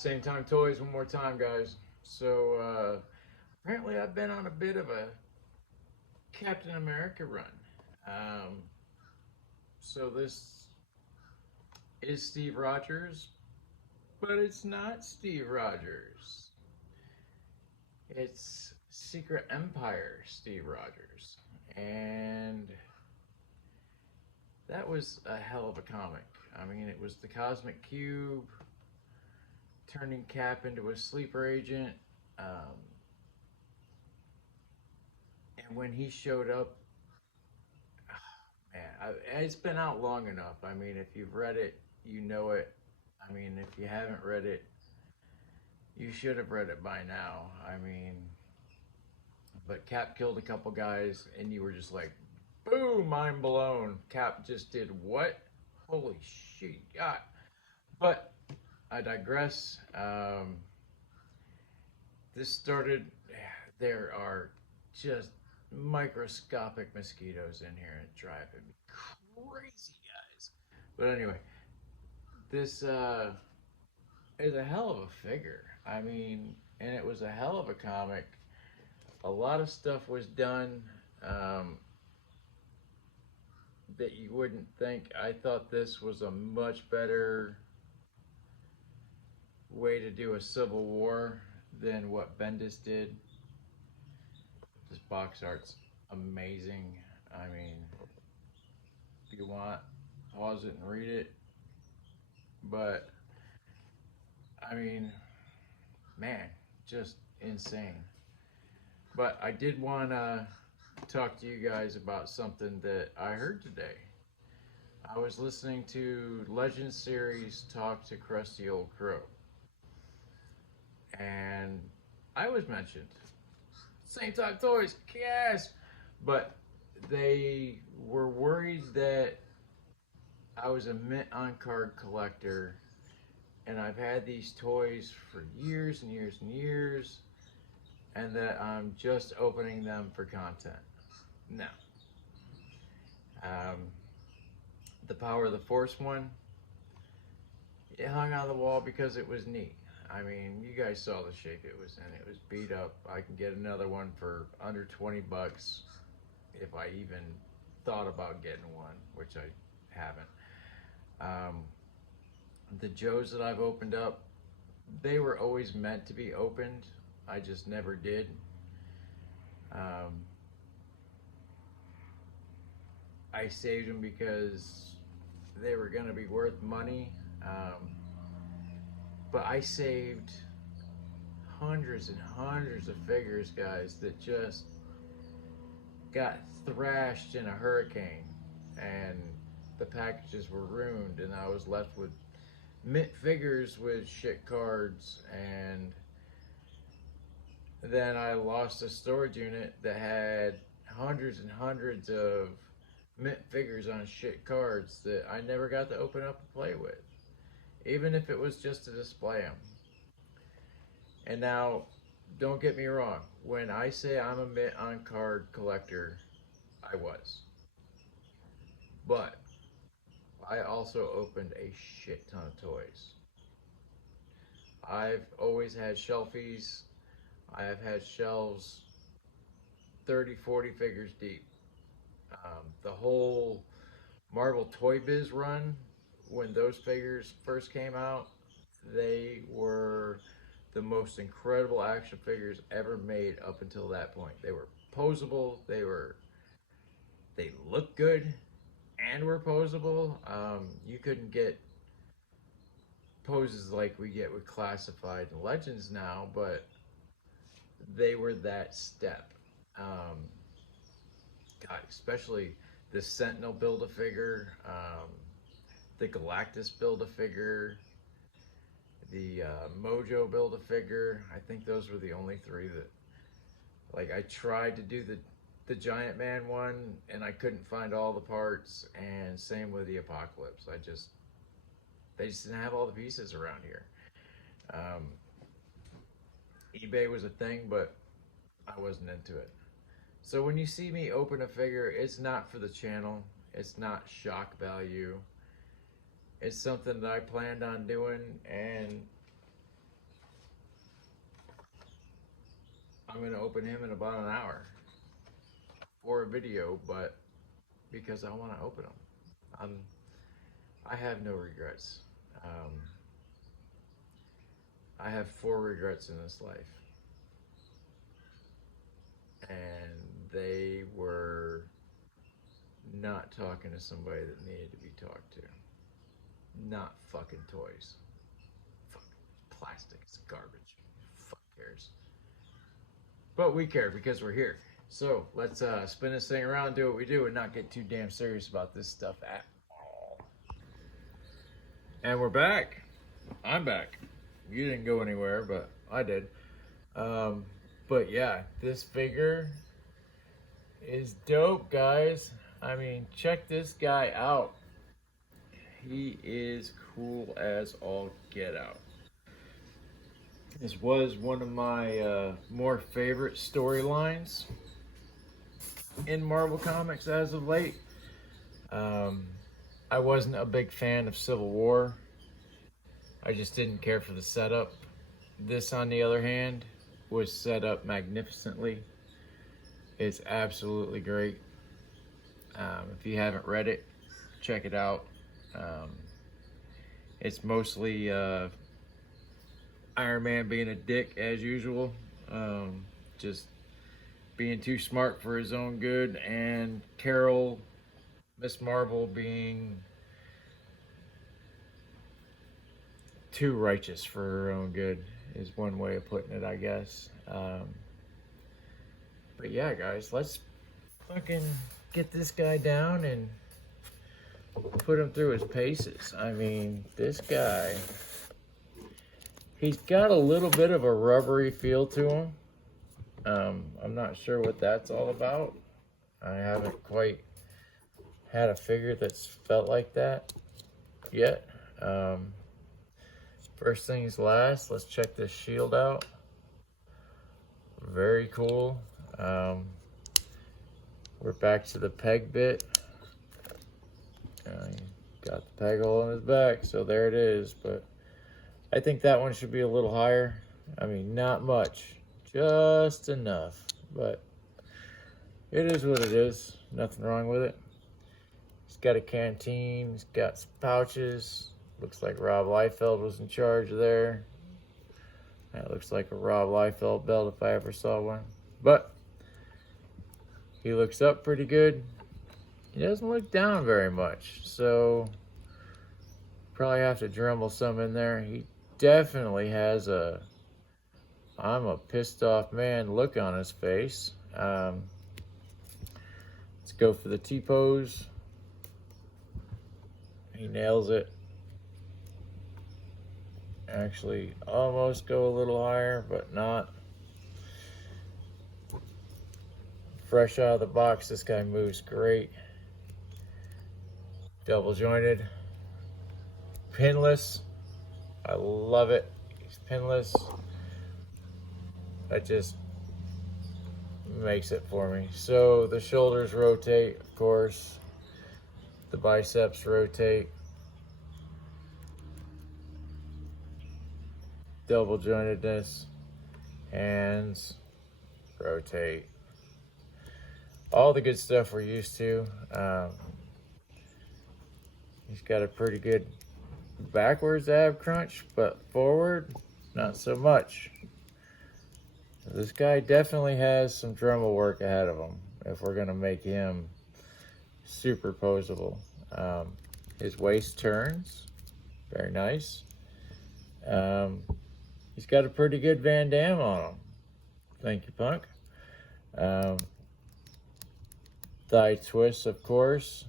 Same Time Toys one more time, guys. So, apparently I've been on a bit of a Captain America run. Um, so this is Steve Rogers, but it's not Steve Rogers. It's Secret Empire Steve Rogers. And that was a hell of a comic. I mean, it was the Cosmic Cube turning Cap into a sleeper agent. Um, and when he showed up, man, it's been out long enough. I mean, if you've read it, you know it. I mean, if you haven't read it, you should have read it by now. I mean, but Cap killed a couple guys, and you were just like, boom, mind blown. Cap just did what? Holy shit, God. But I digress. This started, there are just microscopic mosquitoes in here and driving me crazy, guys. But anyway, this is a hell of a figure. I mean, and it was a hell of a comic. A lot of stuff was done that you wouldn't think. I thought this was a much better way to do a Civil War than what Bendis did. This box art's amazing. I mean, if you want, pause it and read it. But, I mean, man, just insane. But I did want to talk to you guys about something that I heard today. I was listening to Legend Series talk to Krusty Old Crow. And I was mentioned. Same Time Toys, yes! But they were worried that I was a mint on card collector and I've had these toys for years and years and years, and that I'm just opening them for content. No. Um, the Power of the Force one, it hung on the wall because it was neat. I mean, you guys saw the shape it was in. It was beat up. I can get another one for under 20 bucks if I even thought about getting one, which I haven't. Um, the Joes that I've opened up, they were always meant to be opened. I just never did. Um, I saved them because they were going to be worth money. But I saved hundreds and hundreds of figures, guys, that just got thrashed in a hurricane, and the packages were ruined, and I was left with mint figures with shit cards. And then I lost a storage unit that had hundreds and hundreds of mint figures on shit cards that I never got to open up and play with, even if it was just to display them. And now, don't get me wrong, when I say I'm a mint on card collector, I was. But I also opened a shit ton of toys. I've always had shelfies. I have had shelves 30, 40 figures deep. The whole Marvel Toy Biz run, when those figures first came out, they were the most incredible action figures ever made up until that point. They were posable, they looked good and were posable. You couldn't get poses like we get with Classified and Legends now, but they were that step. Um, God, especially the Sentinel Build-A-Figure, the Galactus Build-A-Figure, the Mojo Build-A-Figure. I think those were the only three that, like, I tried to do the Giant Man one, and I couldn't find all the parts, and same with the Apocalypse. They just didn't have all the pieces around here. Um, eBay was a thing, but I wasn't into it. So when you see me open a figure, it's not for the channel. It's not shock value. It's something that I planned on doing, and I'm going to open him in about an hour for a video, but because I want to open him. I have no regrets. I have 4 regrets in this life. And they were not talking to somebody that needed to be talked to. Not fucking toys. Fuck plastic. It's garbage. Fuck cares. But we care because we're here. So let's spin this thing around, do what we do, and not get too damn serious about this stuff at all. And we're back. I'm back. You didn't go anywhere, but I did. But yeah, this figure is dope, guys. I mean, check this guy out. He is cool as all get out. This was one of my more favorite storylines in Marvel Comics as of late. I wasn't a big fan of Civil War. I just didn't care for the setup. This, on the other hand, was set up magnificently. It's absolutely great. If you haven't read it, check it out. It's mostly Iron Man being a dick as usual, just being too smart for his own good, and Carol, Miss Marvel, being too righteous for her own good is one way of putting it, I guess. But yeah, guys, let's fucking get this guy down and put him through his paces. I mean, this guy, he's got a little bit of a rubbery feel to him. I'm not sure what that's all about. I haven't quite had a figure that's felt like that yet. First things last, let's check this shield out. Very cool. We're back to the peg bit. Got the peg hole in his back, so there it is. But I think that one should be a little higher. I mean, not much, just enough. But it is what it is. Nothing wrong with it. He's got a canteen. He's got some pouches. Looks like Rob Liefeld was in charge there. That looks like a Rob Liefeld belt if I ever saw one. But he looks up pretty good. He doesn't look down very much, so probably have to Dremel some in there. He definitely has a I'm a pissed off man look on his face. Let's go for the T-pose. He nails it. Actually, almost go a little higher, but not. Fresh out of the box, this guy moves great. Double jointed. Pinless. I love it. He's pinless. That just makes it for me. So the shoulders rotate, of course. The biceps rotate. Double jointedness. Hands rotate. All the good stuff we're used to. He's got a pretty good backwards ab crunch, but forward, not so much. This guy definitely has some Dremel work ahead of him if we're gonna make him superposable. His waist turns, very nice. He's got a pretty good Van Damme on him. Thank you, Punk. Thigh twists, of course.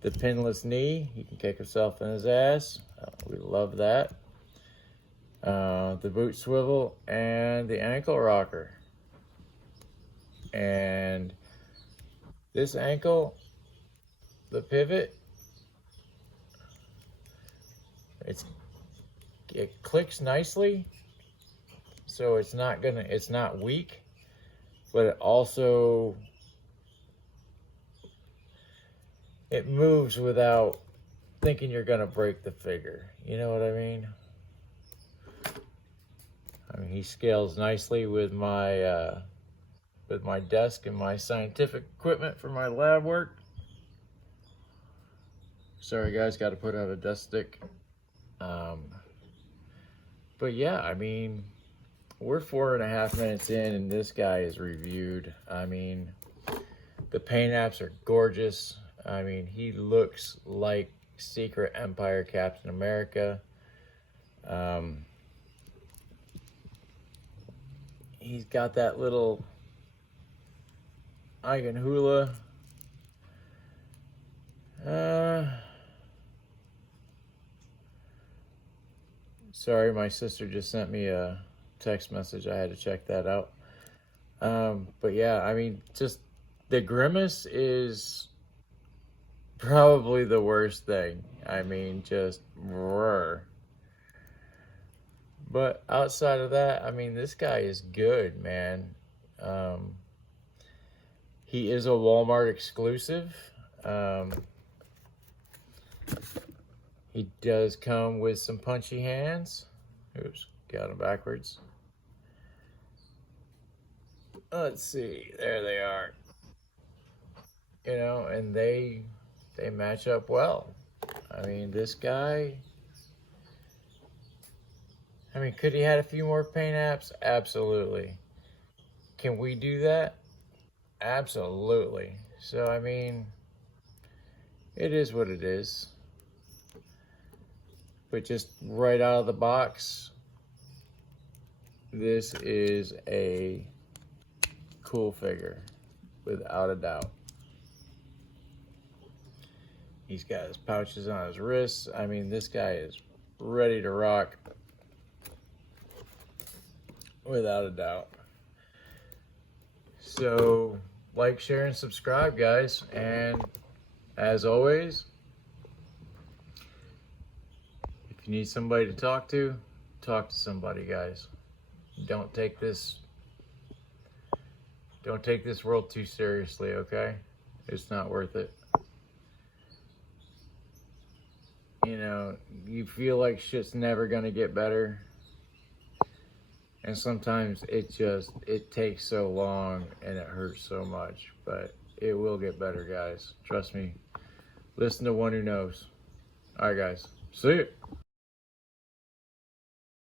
The pinless knee, he can kick himself in his ass. We love that. The boot swivel and the ankle rocker. And this ankle, the pivot, it clicks nicely, so it's not weak, but it also it moves without thinking you're gonna break the figure. You know what I mean? he scales nicely with my desk and my scientific equipment for my lab work. Sorry guys, got to put out a dust stick. But yeah, I mean, we're 4.5 minutes in and this guy is reviewed. I mean, the paint apps are gorgeous. I mean, he looks like Secret Empire Captain America. He's got that little Eigenhula. Sorry, my sister just sent me a text message. I had to check that out. But yeah, I mean, just the grimace is probably the worst thing. I mean, just roar. But outside of that, I mean, this guy is good, man. He is a Walmart exclusive. He does come with some punchy hands. Oops, got them backwards. Let's see, there they are. You know, and they match up well. I mean, this guy, I mean, could he had a few more paint apps? Absolutely. Can we do that? Absolutely. So, I mean, it is what it is. But just right out of the box, this is a cool figure, without a doubt. He's got his pouches on his wrists. I mean, this guy is ready to rock, without a doubt. So, like, share, and subscribe, guys. And as always, if you need somebody to talk to somebody, guys. Don't take this world too seriously, okay? It's not worth it. You know, you feel like shit's never gonna get better. And sometimes it takes so long and it hurts so much, but it will get better, guys. Trust me. Listen to one who knows. All right, guys. See you.